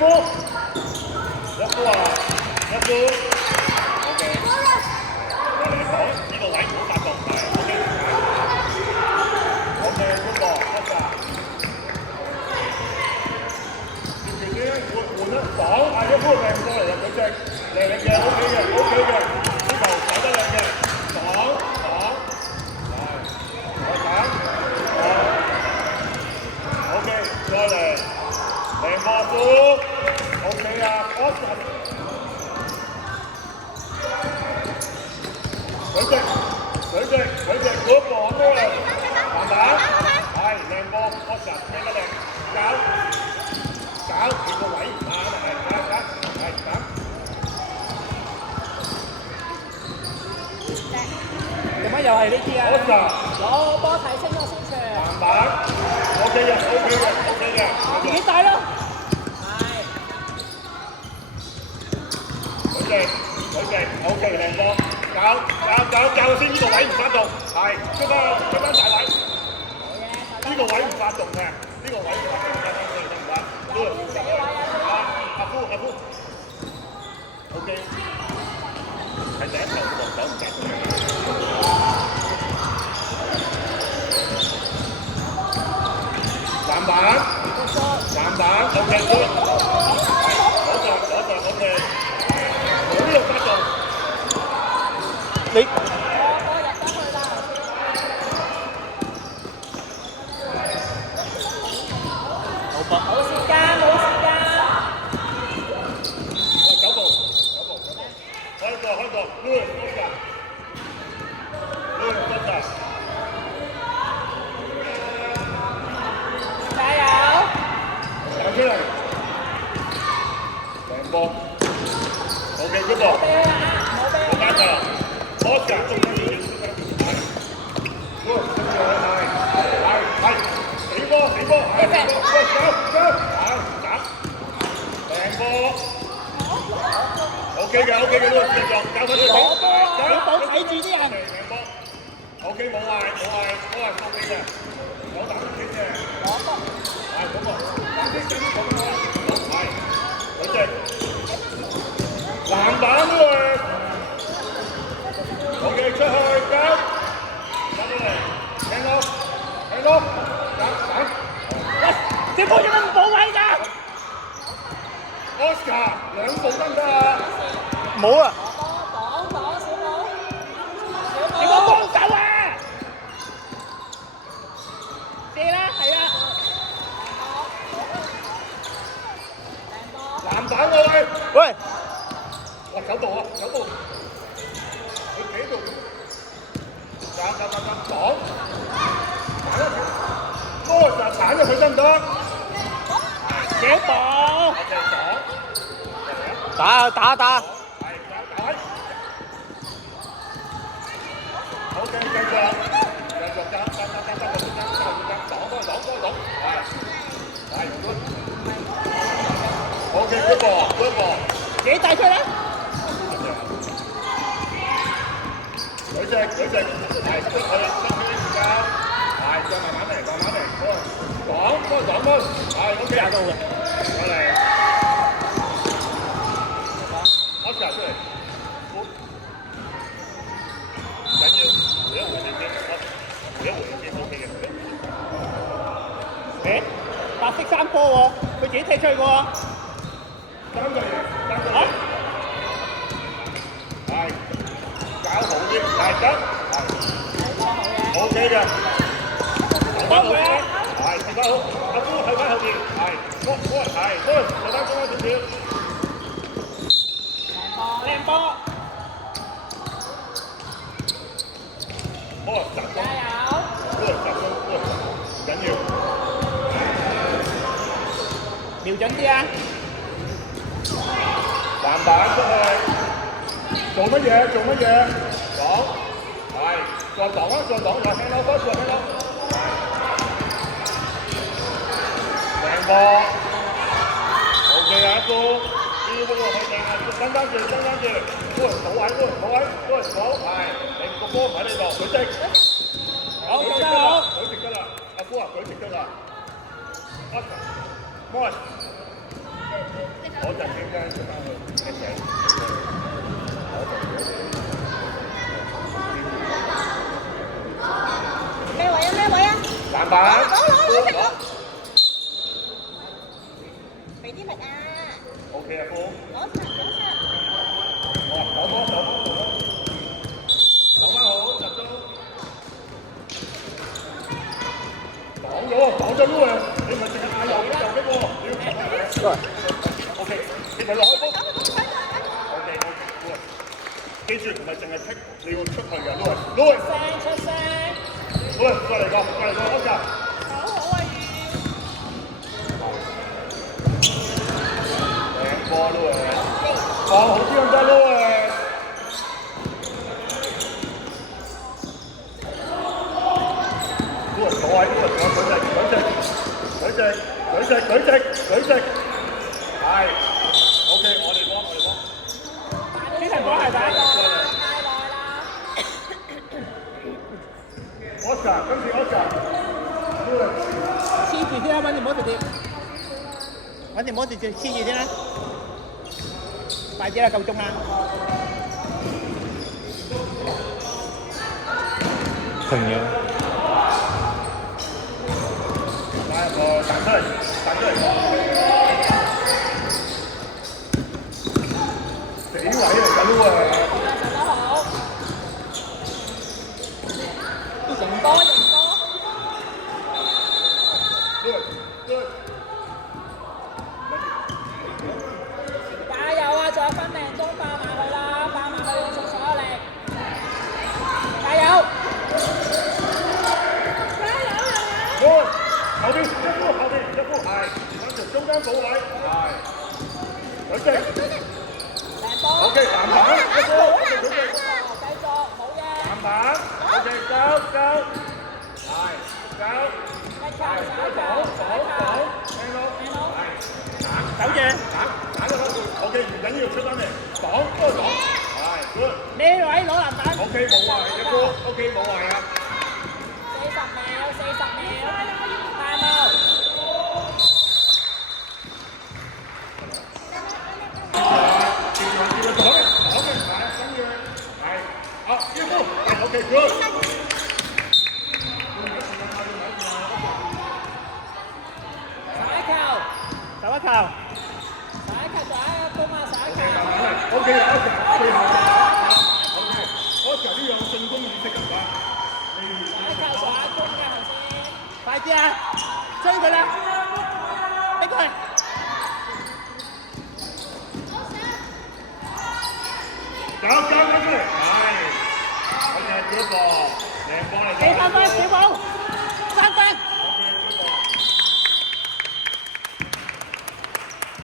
夫，一夫啊，一夫，OK。我哋講呢個位唔好發動，係 OK。OK， 嗰個得㗎。接住先，換一擋，係一夫靚過嚟嘅，佢隻靚嘅 OK 嘅 OK 嘅，呢球打得靚嘅，擋。OK， 再嚟，靚波夫 ，OK 啊 ，Oscar， 佢隻 good 波咩？慢慢，係靚波 ，Oscar 咩得靚？搞，你個位唔啱啊，係搞。做乜又係呢啲啊？攞波睇清咗先傳。慢慢 ，OK 嘅。自己帶咯。係。佢哋 OK 靚波，搞先呢個位唔發動，係出翻大位。呢個位唔發動嘅，呢個位唔發動嘅，得唔得？阿夫 ，OK， 係第一球防守唔得。籃板 ，OK， 好，攞着 ，OK， 冇呢度發動。你。冇時間。9步，開個，Oscar，加油！走出嚟，靚波 ，OK， good 波，冇打球 ，Oscar， 中間要係，死波，係，走，靚波 ，OK 嘅，繼續，交翻佢，保睇住啲人。靚波 ，OK， 冇壞，送你嘅，有打緊嘅，係嗰個，係，佢隻籃板喎 ，OK， 出去，交翻嚟，聽到，打，隻波做乜唔保位㗎 ，Oscar 兩步得唔得啊？冇啊！擋小寶，你冇幫手啊！射啦，係啊！籃板喎喂，哇9步啊，9步，佢幾度？擋，波就鏟入去得唔得？幾步？打！係打，OK， 繼續，擋，係 ，OK， good 波，自己帶出啦！佢隻，係出去，係再慢慢嚟，擋，係 OK， 打到嘅，過嚟 ，Oscar 出嚟，緊要，每一回應先 OK 嘅，誒，白色衫波喎，佢自己踢出去嘅喎。三個嘢，係搞好啲，係得，係 OK 嘅，投翻好啲，係投翻好，阿夫喺翻後邊，係，係，投翻中間少少，靚波，波集中，加油！緊要，瞄準啲啊！籃板出去，做乜嘢？擋，係，再擋，又輕撈，靚波 ，OK 啊，一個，呢個去掟啊，跟住，好，係，你個波喺呢度，舉直，好，做得好，舉直得啦，阿夫啊，舉直得啦，摩我就點解出翻去一齊？咩位啊？咩位啊？籃板。攞！俾啲力啊 ！OK 啊，哥。攞擦！哦，守翻好，集中。擋咗luôn啊！你咪淨係嗌右嘅喎，你要防佢。OK， 你咪落開波。OK， 記住唔係淨係踢，你要出去嘅，Louis。出聲。Louis，過嚟個，Oscar。好好啊，靚波Louis，放好啲咁得Louis。Louis， 坐位，Louis，舉直，係 ，OK， 我哋幫。呢場波係打Oscar， 今次 Oscar，Louis， 黐住先啦，揾條摸直接，黐住先啦，快啲啦，夠鐘啦。停嘅。彈出嚟，死位嚟㗎Louis。贏波。加油啊！仲有分命鐘爆埋佢啦，用盡所有力。加油！後邊一步，係揾條中間補位，係，舉直。靚波。OK， 籃板，一波，繼續，好嘅。籃板，OK，走，係，走。守住。打咗，OK，唔緊要出翻嚟，擋，係 ，good。呢位攞籃板。OK， 冇壞，一波 ，OK， 冇壞啊。40秒。time out。OK， good。手一球，仲有一個攻啊！手一球。OK， 最後。Oscar 呢樣進攻意識㗎嘛？手一球，仲有一攻嘅頭先。快啲啊！追佢啦！俾佢。搞翻出嚟，係，好嘅，嗰個靚波嚟。4分，小寶。